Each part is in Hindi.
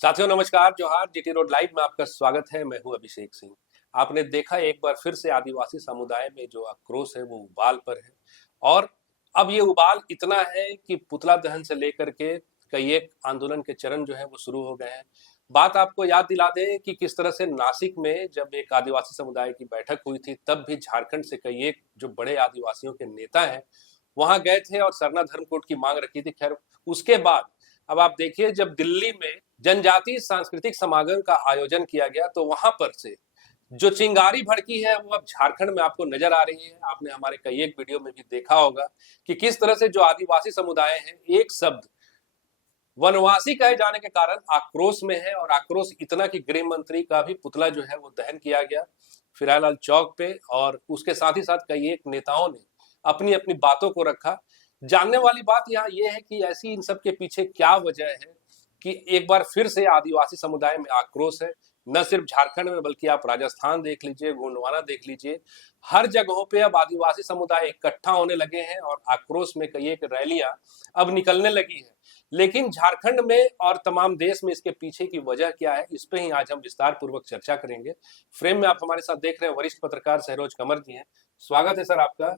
साथियों नमस्कार, जोहार। जीटी रोड लाइव में आपका स्वागत है। मैं हूं अभिषेक सिंह। आपने देखा एक बार फिर से आदिवासी समुदाय में जो आक्रोश है वो उबाल पर है। और अब ये उबाल इतना है कि पुतला दहन से लेकर के कई एक आंदोलन के चरण जो है वो शुरू हो गए हैं। बात आपको याद दिला दें कि किस तरह से नासिक में जब एक आदिवासी समुदाय की बैठक हुई थी, तब भी झारखंड से कई एक जो बड़े आदिवासियों के नेता हैं वहां गए थे और सरना धर्म कोड की मांग रखी थी। खैर, उसके बाद अब आप देखिए, जब दिल्ली में जनजातीय सांस्कृतिक समागम का आयोजन किया गया तो वहां पर से जो चिंगारी भड़की है वो अब झारखंड में आपको नजर आ रही है। आपने हमारे कई एक वीडियो में भी देखा होगा कि किस तरह से जो आदिवासी समुदाय हैं एक शब्द वनवासी कहे जाने के कारण आक्रोश में है। और आक्रोश इतना कि गृह मंत्री का भी पुतला जो है वो दहन किया गया फिरालाल चौक पे। और उसके साथ ही साथ कई एक नेताओं ने अपनी अपनी बातों को रखा। जानने वाली बात यहाँ ये है कि ऐसी इन सब के पीछे क्या वजह है कि एक बार फिर से आदिवासी समुदाय में आक्रोश है। न सिर्फ झारखंड में बल्कि आप राजस्थान देख लीजिए, गोंडवाना देख लीजिए, हर जगहों पे अब आदिवासी समुदाय इकट्ठा होने लगे हैं और आक्रोश में कई एक रैलियां अब निकलने लगी है। लेकिन झारखंड में और तमाम देश में इसके पीछे की वजह क्या है, इस पे ही आज हम विस्तार पूर्वक चर्चा करेंगे। फ्रेम में आप हमारे साथ देख रहे हैं वरिष्ठ पत्रकार सहरोज कंवर जी हैं। स्वागत है सर आपका।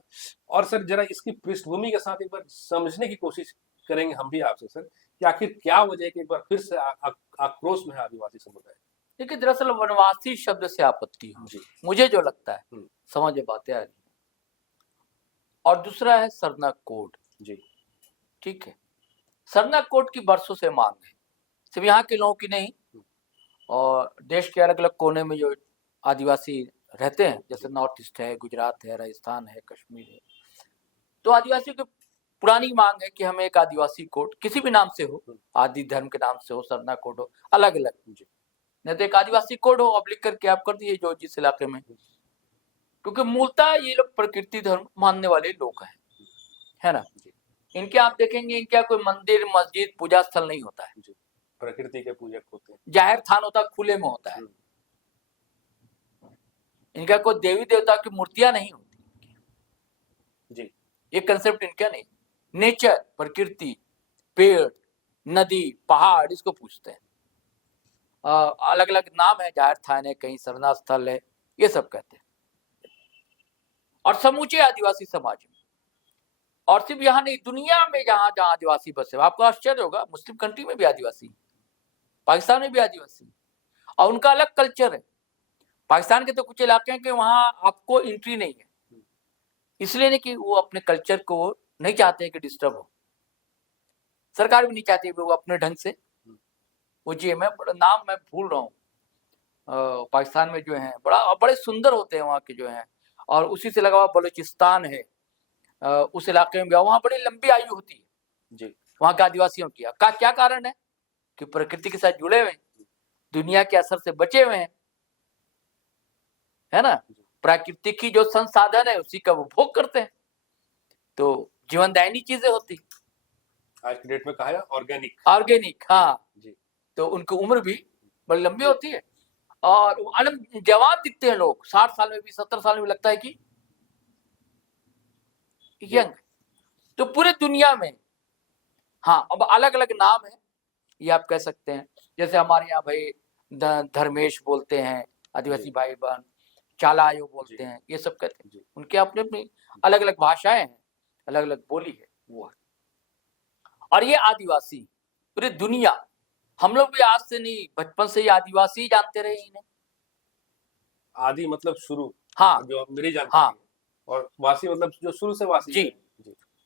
और सर जरा इसकी पृष्ठभूमि के साथ एक बार समझने की कोशिश करेंगे हम भी आपसे सर कि आखिर क्या वजह है कि एक बार फिर से आक्रोश में है आदिवासी समुदाय। देखिए, दरअसल वनवासी शब्द से आपत्ति है मुझे जो लगता है, समझ में बातें आ रही। और दूसरा है सरना कोड जी। ठीक है, सरना कोड की बरसों से मांग है, सिर्फ यहाँ के लोगों की नहीं, और देश के अलग अलग कोने में जो आदिवासी रहते हैं, जैसे नॉर्थ ईस्ट है, गुजरात है, राजस्थान है, कश्मीर है, तो आदिवासियों की पुरानी मांग है कि हमें एक आदिवासी कोड किसी भी नाम से हो, आदि धर्म के नाम से हो, सरना कोड हो, अलग अलग, नहीं तो एक आदिवासी कोड हो, अब लिख करके आप कर दिए जो जिस इलाके में, क्योंकि मूलतः ये लोग प्रकृति धर्म मानने वाले लोग हैं, है ना। इनके आप देखेंगे, इनका कोई मंदिर मस्जिद पूजा स्थल नहीं होता है, प्रकृति के पूजक होते हैं, जाहिर थान होता है, खुले में होता है। इनका कोई देवी देवता की मूर्तियां नहीं होती जी, ये कंसेप्ट इनका नहीं। नेचर, प्रकृति, पेड़, नदी, पहाड़, इसको पूछते हैं। अलग अलग नाम है, जाहिर थान है, कहीं सरना स्थल है, ये सब कहते हैं। और समूचे आदिवासी समाज में, और सिर्फ यहाँ नहीं, दुनिया में जहां जहां आदिवासी बसे, आपको आश्चर्य होगा, मुस्लिम कंट्री में भी आदिवासी, पाकिस्तान में भी आदिवासी, और उनका अलग कल्चर है। पाकिस्तान के तो कुछ इलाके हैं कि वहां आपको एंट्री नहीं है, इसलिए नहीं कि वो अपने कल्चर को नहीं चाहते कि डिस्टर्ब हो, सरकार भी नहीं चाहती वो अपने ढंग से वो जी। मैं नाम मैं भूल रहा हूँ, पाकिस्तान में जो है बड़े सुंदर होते हैं वहाँ के जो है, और उसी से लगा हुआ बलूचिस्तान है, उस इलाके में भी वहाँ बड़ी लंबी आयु होती है जी, वहाँ के आदिवासियों की। क्या कारण है कि प्रकृति के साथ जुड़े हुए हैं, दुनिया के असर से बचे हुए हैं, है ना। प्राकृतिक की जो संसाधन है उसी का उपभोग करते हैं, तो जीवनदायिनी चीजें होती, आज की डेट में कहा है ऑर्गेनिक, हाँ जी। तो उनकी उम्र भी बड़ी लंबी होती है, और जवान दिखते हैं लोग, 60 साल में भी, 70 साल में भी लगता है कि यंग। तो पूरे दुनिया में, हाँ, अब अलग अलग नाम है, ये आप कह सकते हैं। जैसे हमारे यहाँ भाई धर्मेश बोलते हैं आदिवासी भाई बहन, चालायो बोलते हैं, ये सब कहते हैं, उनके अपने अपनी अलग अलग भाषाएं हैं, अलग अलग बोली है वो है। और ये आदिवासी पूरी दुनिया, हम लोग भी आज से नहीं, बचपन से ही आदिवासी जानते रहे इन्हें। आदि मतलब शुरू, हाँ, जो मेरी जानकारी है, और वासी मतलब जो शुरू से वासी जी।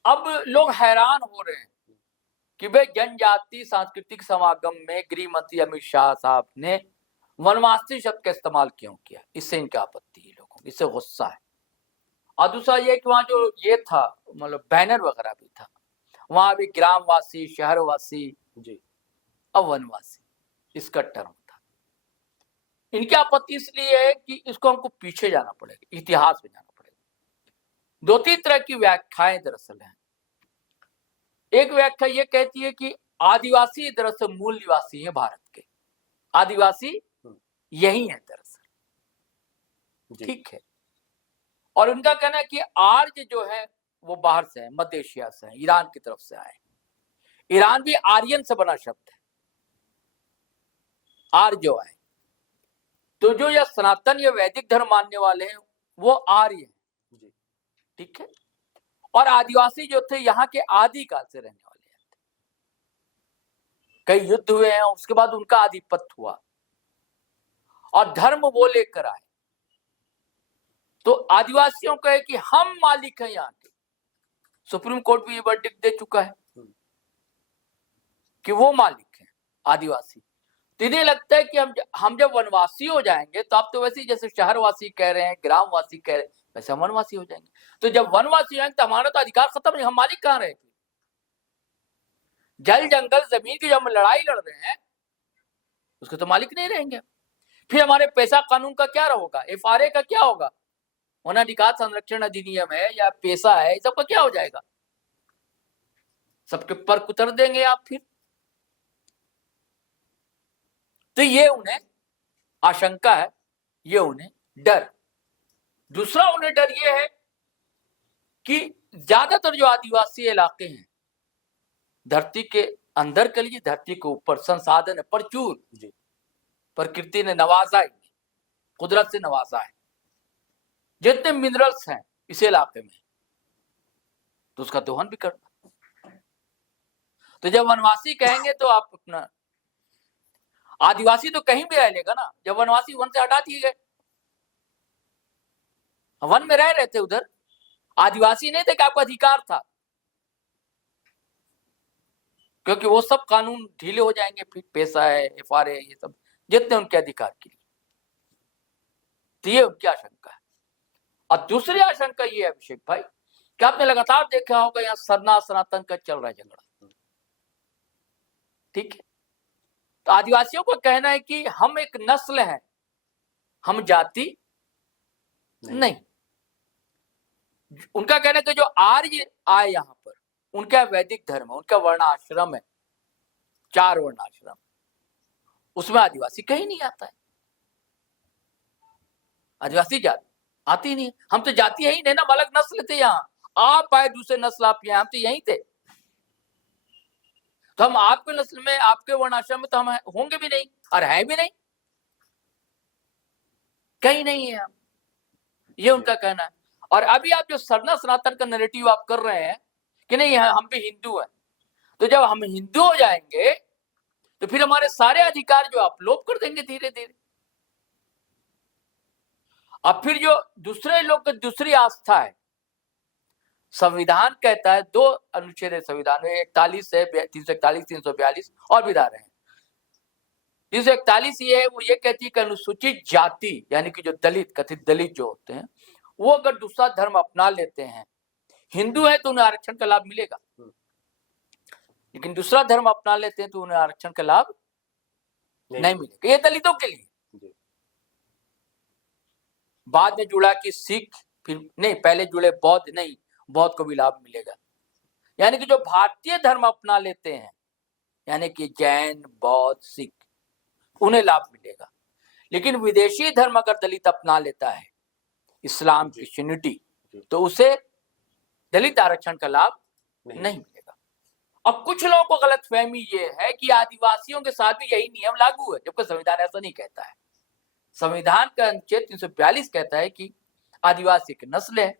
अब लोग हैरान हो रहे हैं कि भाई जनजाति सांस्कृतिक समागम में गृह मंत्री अमित शाह साहब ने वनवासी शब्द का इस्तेमाल क्यों किया, इससे इनकी आपत्ति है, लोगों को इससे गुस्सा है। और दूसरा ये कि वहाँ जो ये था, मतलब बैनर वगैरह भी था, वहां भी ग्रामवासी, शहरवासी जी, अब वनवासी, इसका टर्म था। इनकी आपत्ति इसलिए है कि इसको हमको पीछे जाना पड़ेगा, इतिहास में जाना पड़ेगा। दो तीन तरह की व्याख्याएं दरअसल हैं। एक व्याख्या ये कहती है कि आदिवासी दरअसल मूल निवासी हैं भारत के, आदिवासी यही है दरअसल, ठीक है। और उनका कहना है कि आर्य जो है वो बाहर से है, मध्य एशिया से है, ईरान की तरफ से आए। ईरान भी आर्यन से बना शब्द है, आर्य जो आए, तो जो यह सनातन या वैदिक धर्म मानने वाले हैं वो आर्य हैं, ठीक है। और आदिवासी जो थे यहाँ के आदिकाल से रहने वाले हैं, कई युद्ध हुए हैं, उसके बाद उनका आधिपत्य हुआ और धर्म वो लेकर आए। तो आदिवासियों को है कि हम मालिक हैं यहाँ के, सुप्रीम कोर्ट भी ये वर्डिक्ट दे चुका है कि वो मालिक हैं आदिवासी। तो इन्हें लगता है कि हम जब वनवासी हो जाएंगे, तो आप तो वैसे ही जैसे शहरवासी कह रहे हैं, ग्रामवासी कह रहे हैं, वैसे हम वनवासी हो जाएंगे। तो जब वनवासी हो जाएंगे तो हमारा तो अधिकार खत्म है, हम मालिक कहाँ रहे? जल जंगल जमीन की जब हम लड़ाई लड़ रहे हैं उसके तो मालिक नहीं रहेंगे। फिर हमारे पेशा कानून का क्या होगा, FRA का क्या होगा, वन अधिकार संरक्षण अधिनियम है या पेशा है, सबका क्या हो जाएगा? सबके पर कुतर देंगे आप फिर। तो ये उन्हें आशंका है, ये उन्हें डर। दूसरा उन्हें डर ये है कि ज्यादातर जो आदिवासी इलाके हैं धरती के अंदर के लिए, धरती के ऊपर संसाधन है प्रचुर, प्रकृति ने नवाजा है, कुदरत से नवाजा है, जितने मिनरल्स हैं इस इलाके में, तो उसका दोहन भी करना। तो जब वनवासी कहेंगे तो आप अपना, आदिवासी तो कहीं भी रह लेगा ना, जब वनवासी वन से हटा दिए गए, वन में रह रहे थे उधर, आदिवासी नहीं थे कि आपका अधिकार था, क्योंकि वो सब कानून ढीले हो जाएंगे, फिर पेशा है, FRA, ये सब जितने उनके अधिकार के लिए। तो ये उनकी आशंका है। और दूसरी आशंका ये है अभिषेक भाई कि आपने लगातार देखा होगा यहाँ सरना सनातन का चल रहा है झगड़ा, ठीक है। तो आदिवासियों का कहना है कि हम एक नस्ल हैं, हम जाति नहीं। उनका कहना है कि जो आर्य आए यहाँ पर, उनका वैदिक धर्म है, उनका वर्णाश्रम है, 4 वर्णाश्रम, उसमें आदिवासी कहीं नहीं आता है। आदिवासी जाति आती नहीं, हम तो जाति है ही नहीं ना, हम अलग नस्ल थे यहाँ, आप आए दूसरे नस्ल, आप यहाँ, हम तो यहीं थे। तो हम आपके नस्ल में, आपके वर्णाश्रम में तो हम होंगे भी नहीं और है भी नहीं, कहीं नहीं है हम, ये उनका कहना है। और अभी आप जो सरना सनातन का नैरेटिव आप कर रहे हैं कि नहीं हम भी हिंदू हैं, तो जब हम हिंदू हो जाएंगे तो फिर हमारे सारे अधिकार जो आप लोप कर देंगे धीरे धीरे। अब फिर जो दूसरे लोग की दूसरी आस्था है, संविधान कहता है, 2 अनुच्छेद है संविधान में, 41 है, 341, 342 और भी धारे हैं। 341 ये है, वो ये कहती है कि अनुसूचित जाति यानी कि जो दलित, कथित दलित जो होते हैं, वो अगर दूसरा धर्म अपना लेते हैं, हिंदू है तो उन्हें आरक्षण का लाभ मिलेगा, लेकिन दूसरा धर्म अपना लेते हैं तो उन्हें आरक्षण का लाभ नहीं मिलेगा। ये दलितों के लिए। बाद में जुड़ा कि सिख, फिर नहीं, पहले जुड़े बौद्ध, नहीं, बौद्ध को भी लाभ मिलेगा। यानी कि जो भारतीय धर्म अपना लेते हैं, यानी कि जैन, बौद्ध, सिख, उन्हें लाभ मिलेगा। लेकिन विदेशी धर्म अगर दलित अपना लेता है, इस्लाम, क्रिश्चियनिटी, तो उसे दलित आरक्षण का लाभ नहीं मिलेगा। अब कुछ लोगों को गलतफहमी ये है कि आदिवासियों के साथ भी यही नियम लागू है, जबकि संविधान ऐसा नहीं कहता है। संविधान का अनुच्छेद 342 कहता है कि आदिवासी की नस्ल है,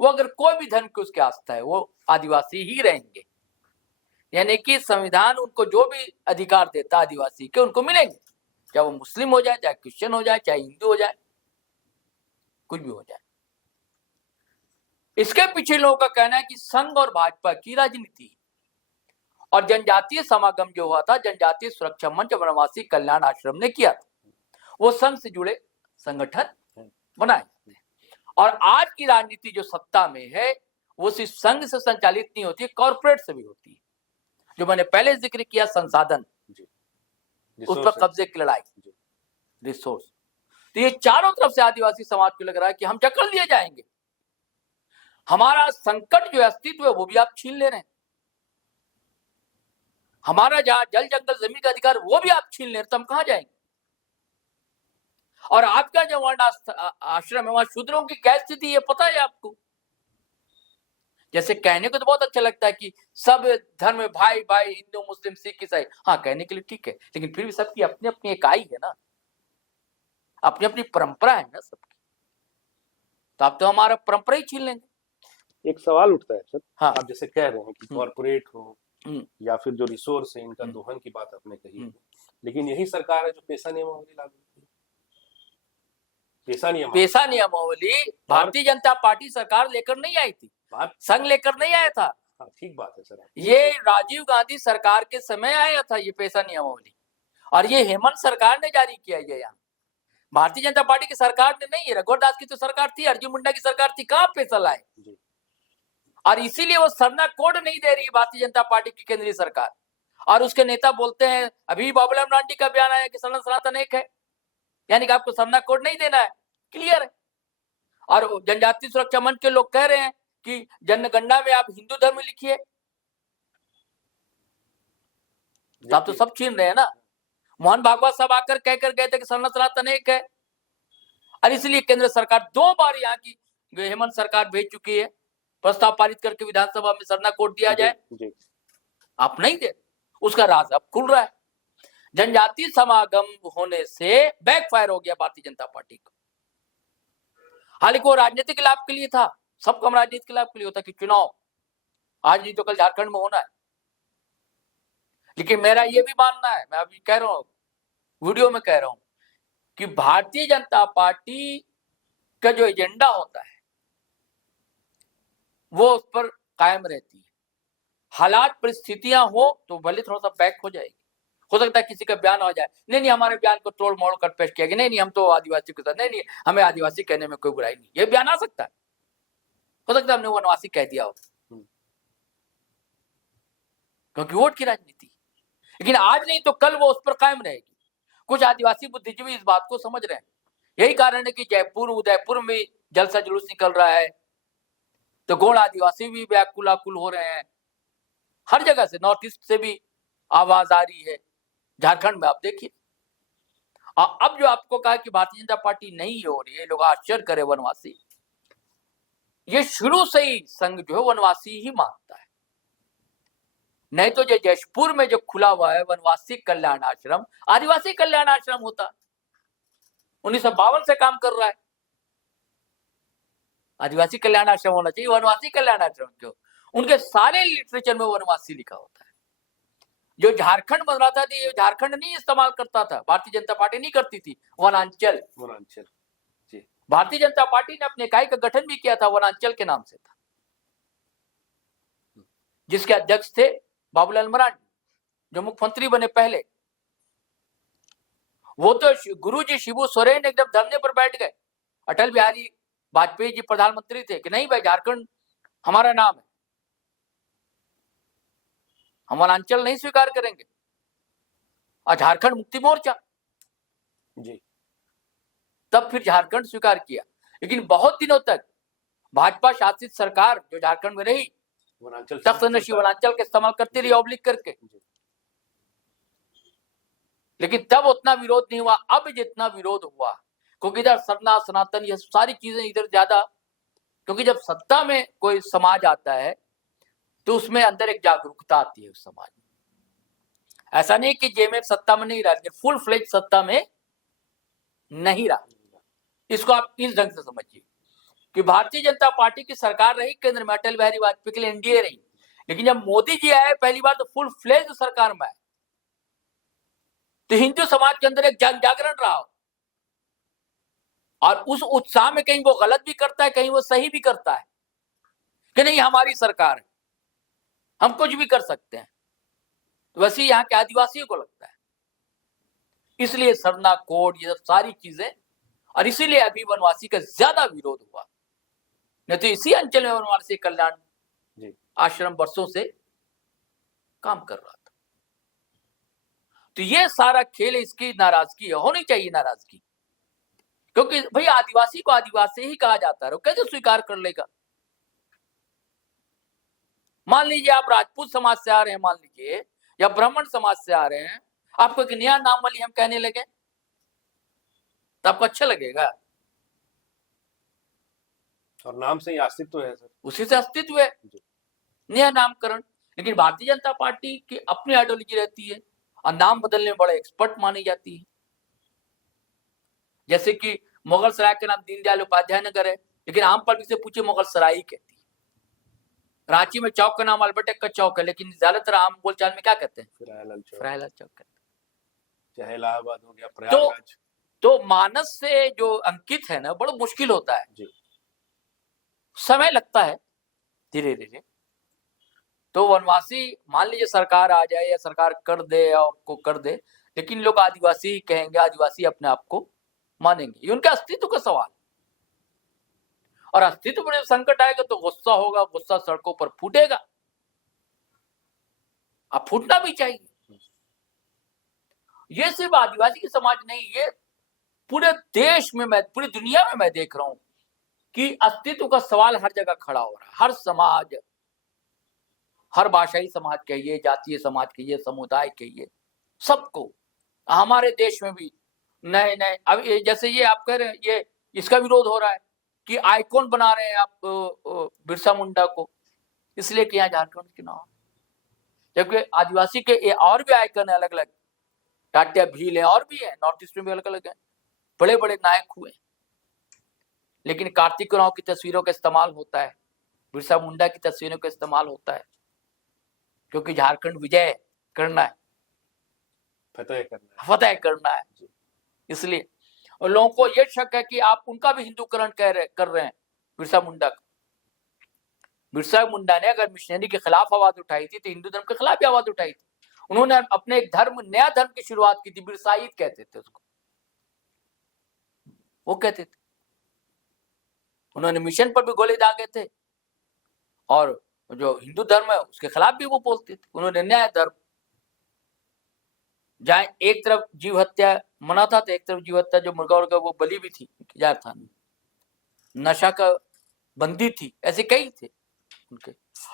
वो अगर कोई भी धर्म की उसकी आस्था है, वो आदिवासी ही रहेंगे। यानी कि संविधान उनको जो भी अधिकार देता है आदिवासी के, उनको मिलेंगे, चाहे वो मुस्लिम हो जाए, चाहे क्रिश्चियन हो जाए, चाहे हिंदू हो जाए, कुछ भी हो जाए। इसके पीछे लोगों का कहना है कि संघ और भाजपा की राजनीति और जनजातीय समागम जो हुआ था, जनजातीय सुरक्षा मंच वनवासी कल्याण आश्रम ने किया था, वो संघ से जुड़े संगठन बनाए जाते हैं। और आज की राजनीति जो सत्ता में है, वो सिर्फ संघ से संचालित नहीं होती, कॉर्पोरेट से भी होती है। जो मैंने पहले जिक्र किया, संसाधन, उस पर कब्जे की लड़ाई, रिसोर्स। तो ये चारों तरफ से आदिवासी समाज को लग रहा है कि हम जकड़ लिए जाएंगे, हमारा संकट जो अस्तित्व है वो भी आप छीन ले रहे हैं, हमारा जहां जल जंगल जमीन का अधिकार वो भी आप छीन ले रहे, तो हम कहां जाएंगे? और आपका जो वर्ण आश्रम है, वहां शूद्रों की क्या स्थिति है पता है आपको? जैसे कहने को तो बहुत अच्छा लगता है कि सब धर्म में भाई भाई, हिंदू मुस्लिम सिख ईसाई, हाँ कहने के लिए ठीक है, लेकिन फिर भी सबकी अपनी अपनी इकाई है ना, अपनी अपनी परंपरा है ना सबकी। तो आप तो हमारा परंपरा ही छीन लेंगे। एक सवाल उठता है सर, हाँ। आप जैसे कह रहे हैं कि कॉर्पोरेट हो या फिर जो रिसोर्स है इनका दोहन की बात आपने कही है, लेकिन यही सरकार है जो पेशा नियमावली लागू की। पेशा नियमावली भारतीय जनता पार्टी सरकार लेकर नहीं आई थी, संघ लेकर नहीं आया था। हाँ, ठीक बात है सर। ये राजीव गांधी सरकार के समय आया था ये पेशा नियमावली, और ये हेमंत सरकार ने जारी किया ये। यहाँ भारतीय जनता पार्टी की सरकार ने नहीं, रघुवर दास की तो सरकार थी, अर्जुन मुंडा की सरकार थी, कहां पेशा लाए। और इसीलिए वो सरना कोड नहीं दे रही भारतीय जनता पार्टी की केंद्रीय सरकार। और उसके नेता बोलते हैं, अभी बाबूलाल मरांडी का बयान आया कि सरना सनातन एक है, यानी कि आपको सरना कोड नहीं देना है, क्लियर है। और जनजातीय सुरक्षा मंच के लोग कह रहे हैं कि जनगणना में आप हिंदू धर्म लिखिए, तो आप तो सब छीन रहे हैं ना। मोहन भागवत साहब आकर कहकर गए थे कि सरना सनातन एक है, और इसलिए केंद्र सरकार 2 बार यहाँ की हेमंत सरकार भेज चुकी है, प्रस्ताव पारित करके विधानसभा में सरना कोड दिया जाए। आप नहीं दे, उसका राज अब खुल रहा है। जनजातीय समागम होने से बैकफायर हो गया भारतीय जनता पार्टी को। हालांकि वो राजनीतिक लाभ के लिए था, सब काम राजनीतिक लाभ के लिए होता कि चुनाव आज नहीं तो कल झारखंड में होना है। लेकिन मेरा ये भी मानना है, मैं अभी कह रहा हूं, वीडियो में कह रहा हूं, कि भारतीय जनता पार्टी का जो एजेंडा होता है वो उस पर कायम रहती है। हालात परिस्थितियां हो तो भले थोड़ा सा बैक हो जाएगी, हो सकता है किसी का बयान आ जाए, नहीं हमारे बयान को तोड़ मोड़ कर पेश किया गया, नहीं हम तो आदिवासी के साथ, नहीं हमें आदिवासी कहने में कोई बुराई नहीं, ये बयान आ सकता है, हो सकता है हमने वनवासी कह दिया हो, क्योंकि वोट की राजनीति। लेकिन आज नहीं तो कल वो उस पर कायम रहेगी। कुछ आदिवासी बुद्धिजीवी इस बात को समझ रहे हैं, यही कारण है कि जयपुर उदयपुर में जलसा जुलूस निकल रहा है, तो गौड़ आदिवासी भी व्याकुलाकुल हो रहे हैं, हर जगह से, नॉर्थ ईस्ट से भी आवाज आ रही है, झारखंड में आप देखिए। अब जो आपको कहा कि भारतीय जनता पार्टी नहीं हो रही है, लोग आश्चर्य करे वनवासी, ये शुरू से ही संघ जो है वनवासी ही मानता है। नहीं तो जो जशपुर में जो खुला हुआ है वनवासी कल्याण आश्रम, आदिवासी कल्याण आश्रम होता, 1952 से काम कर रहा है। आदिवासी कल्याण आश्रम होना चाहिए, वनवासी कल्याण आश्रम क्यों? उनके सारे लिटरेचर में वनवासी लिखा होता है। जो झारखंड बन रहा था, ये झारखंड नहीं इस्तेमाल करता था, भारतीय जनता पार्टी नहीं करती थी, वनांचल। भारतीय जनता पार्टी ने अपने इकाई का गठन भी किया था, वनांचल के नाम से था, जिसके अध्यक्ष थे बाबूलाल मरांडी, जो मुख्यमंत्री बने पहले। वो तो गुरुजी शिबू सोरेन एकदम धरने पर बैठ गए, अटल बिहारी वाजपेयी जी प्रधानमंत्री थे कि नहीं भाई झारखंड हमारा नाम है, हम वनांचल नहीं स्वीकार करेंगे। और झारखंड मुक्ति मोर्चा जी, तब फिर झारखंड स्वीकार किया। लेकिन बहुत दिनों तक भाजपा शासित सरकार जो झारखंड में रही, तख्त नशी वनांचल का इस्तेमाल करती रही ऑब्लिक करके, लेकिन तब उतना विरोध नहीं हुआ। अब जितना विरोध हुआ, क्योंकि इधर सरना सनातन ये सारी चीजें इधर ज्यादा, क्योंकि जब सत्ता में कोई समाज आता है तो उसमें अंदर एक जागरूकता आती है उस समाज में। ऐसा नहीं कि जेएमएम सत्ता में नहीं रहा, लेकिन फुल फ्लेज सत्ता में नहीं रहा। इसको आप इस ढंग से समझिए कि भारतीय जनता पार्टी की सरकार रही केंद्र में, अटल बिहारी वाजपेयी के लिए एनडीए रही, लेकिन जब मोदी जी आए पहली बार तो फुल फ्लेज सरकार में आए, तो हिंदू समाज के अंदर एक जागरण रहा, और उस उत्साह में कहीं वो गलत भी करता है, कहीं वो सही भी करता है कि नहीं हमारी सरकार है, हम कुछ भी कर सकते हैं। तो वैसे ही यहाँ के आदिवासियों को लगता है, इसलिए सरना कोड ये सब सारी चीजें, और इसीलिए अभी वनवासी का ज्यादा विरोध हुआ। नहीं तो इसी अंचल में वनवासी कल्याण आश्रम वर्षों से काम कर रहा था। तो ये सारा खेल, इसकी नाराजगी होनी चाहिए, नाराजगी, क्योंकि भाई आदिवासी को आदिवासी ही कहा जाता है, वो कैसे स्वीकार कर लेगा? मान लीजिए आप राजपूत समाज से आ रहे हैं, मान लीजिए, या ब्राह्मण समाज से आ रहे हैं, आपको एक नया नाम वाली हम कहने लगे तो आपको अच्छा लगेगा? और नाम से ही अस्तित्व है सर। उसी से अस्तित्व है, नया नामकरण। लेकिन भारतीय जनता पार्टी की अपनी आइडियोलॉजी रहती है और नाम बदलने में बड़े एक्सपर्ट मानी जाती है। जैसे कि मुगल सराय का नाम दीनदयाल उपाध्याय नगर है, लेकिन आम पब्लिक से पूछे मुगल सराय कहती है। रांची में चौक का नाम अल्बर्ट का चौक है, लेकिन ज्यादातर आम बोलचाल में क्या कहते हैं? फिरायलाल चौक। फिरायलाल चौक कहते हैं। चाहे इलाहाबाद हो गया, प्रयागराज। तो मानस से जो अंकित है ना, बड़ा मुश्किल होता है जी। समय लगता है धीरे धीरे। तो वनवासी, मान लीजिए सरकार आ जाए या सरकार कर दे या आपको कर दे, लेकिन लोग आदिवासी कहेंगे, आदिवासी अपने आप को मानेंगे। ये उनके अस्तित्व का सवाल। और अस्तित्व पर संकट आएगा तो गुस्सा होगा, गुस्सा सड़कों पर फूटेगा। अब फूटना भी चाहिए। ये सिर्फ आदिवासी समाज नहीं, ये पूरे देश में, मैं पूरी दुनिया में मैं देख रहा हूं कि अस्तित्व का सवाल हर जगह खड़ा हो रहा है। हर समाज, हर भाषाई समाज कहिए, जातीय समाज कहिए, समुदाय कहिए, सबको। हमारे देश में भी नए नए, अब जैसे ये आप कह रहे हैं, ये इसका विरोध हो रहा है कि आइकॉन बना रहे हैं आप बिरसा मुंडा को, इसलिए कि यहाँ झारखंड के नाम, जबकि आदिवासी के ये और भी आइकन है अलग अलग, टाटिया भील है और भी है, नॉर्थ ईस्ट में भी अलग अलग है, बड़े बड़े नायक हुए। लेकिन कार्तिक उरांव की तस्वीरों का इस्तेमाल होता है, बिरसा मुंडा की तस्वीरों का इस्तेमाल होता है, क्योंकि झारखंड विजय करना है, फतेह करना है, इसलिए। और लोगों को यह शक है कि आप उनका भी हिंदूकरण कर रहे हैं बिरसा मुंडा का। बिरसा मुंडा ने अगर मिशनरी के खिलाफ आवाज उठाई थी तो हिंदू धर्म के खिलाफ भी आवाज उठाई थी। उन्होंने अपने एक धर्म, नया धर्म की शुरुआत की थी, बिरसाईद कहते थे उसको, वो कहते थे। उन्होंने मिशन पर भी गोले दागे थे और जो हिंदू धर्म है उसके खिलाफ भी वो बोलते थे। उन्होंने नया धर्म, जहां एक तरफ जीव हत्या मना था तो एक तरफ जीव हत्या जो मुर्गा उर्गा वो बलि भी थी था, नशा का बंदी थी, ऐसे कई थे उनके।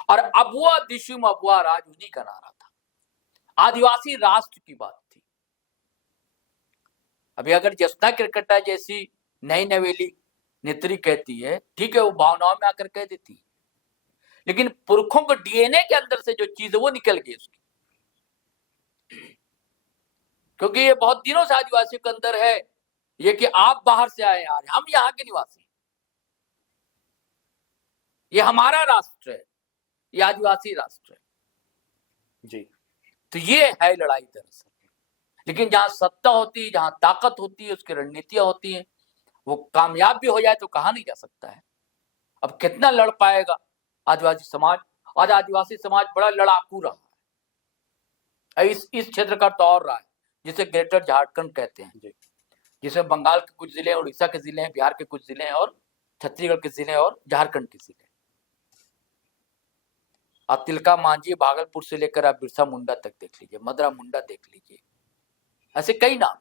और अबुआ दिशुम अबुआ राज उन्हीं का नारा था, आदिवासी राष्ट्र की बात थी। अभी अगर जसना क्रिकेटा जैसी नई नवेली नेत्री कहती है, ठीक है, वो भावनाओं में आकर कह देती है, लेकिन पुरखों को डीएनए के अंदर से जो चीज है वो निकल गई उसकी। क्योंकि ये बहुत दिनों से आदिवासियों के अंदर है ये कि आप बाहर से आए यार, हम यहाँ के निवासी, ये हमारा राष्ट्र है, ये आदिवासी राष्ट्र है जी। तो ये है लड़ाई दरअसल। लेकिन जहां सत्ता होती है, जहां ताकत होती है, उसकी रणनीतियां होती हैं, वो कामयाब भी हो जाए तो कहा नहीं जा सकता है। अब कितना लड़ पाएगा आदिवासी समाज? आज आदिवासी समाज बड़ा लड़ाकू रहा है, इस क्षेत्र का तौर रहा है, जिसे ग्रेटर झारखंड कहते हैं, जिसमें बंगाल के कुछ जिले, उड़ीसा के जिले हैं, बिहार के कुछ जिले हैं और छत्तीसगढ़ के जिले और झारखंड के जिले। आप तिलका मांझी भागलपुर से लेकर आप बिरसा मुंडा तक देख लीजिए, मदरा मुंडा देख लीजिए, ऐसे कई नाम,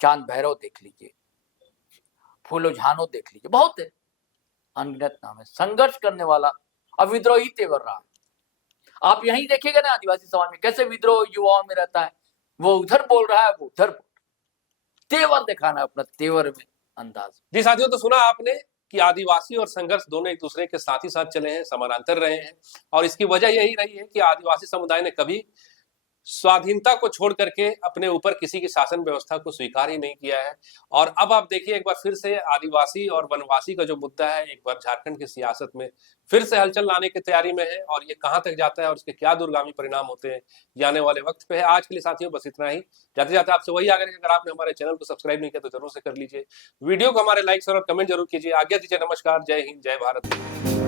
चांद भैरव देख लीजिए, फूलो झानो देख लीजिए, बहुत है, अनगिनत नाम है। संघर्ष करने वाला अब विद्रोही तेवर रहा। आप यही देखिएगा ना आदिवासी समाज में कैसे विद्रोह युवाओं में रहता है, वो उधर बोल रहा है, वो उधर बोल, तेवर दिखाना अपना, तेवर में अंदाज। जी साथियों, तो सुना आपने कि आदिवासी और संघर्ष दोनों एक दूसरे के साथ ही साथ चले हैं, समानांतर रहे हैं, और इसकी वजह यही रही है कि आदिवासी समुदाय ने कभी स्वाधीनता को छोड़ करके अपने ऊपर किसी की शासन व्यवस्था को स्वीकार ही नहीं किया है। और अब आप देखिए एक बार फिर से आदिवासी और वनवासी का जो मुद्दा है एक बार झारखंड की सियासत में फिर से हलचल लाने की तैयारी में है, और ये कहां तक जाता है और उसके क्या दूरगामी परिणाम होते हैं ये आने वाले वक्त पे है। आज के लिए साथियों बस इतना ही। जाते जाते आपसे वही आगे, अगर आपने हमारे चैनल को सब्सक्राइब नहीं किया तो जरूर से कर लीजिए, वीडियो को हमारे लाइक और कमेंट जरूर कीजिए। आज्ञा दीजिए, नमस्कार, जय हिंद, जय भारत।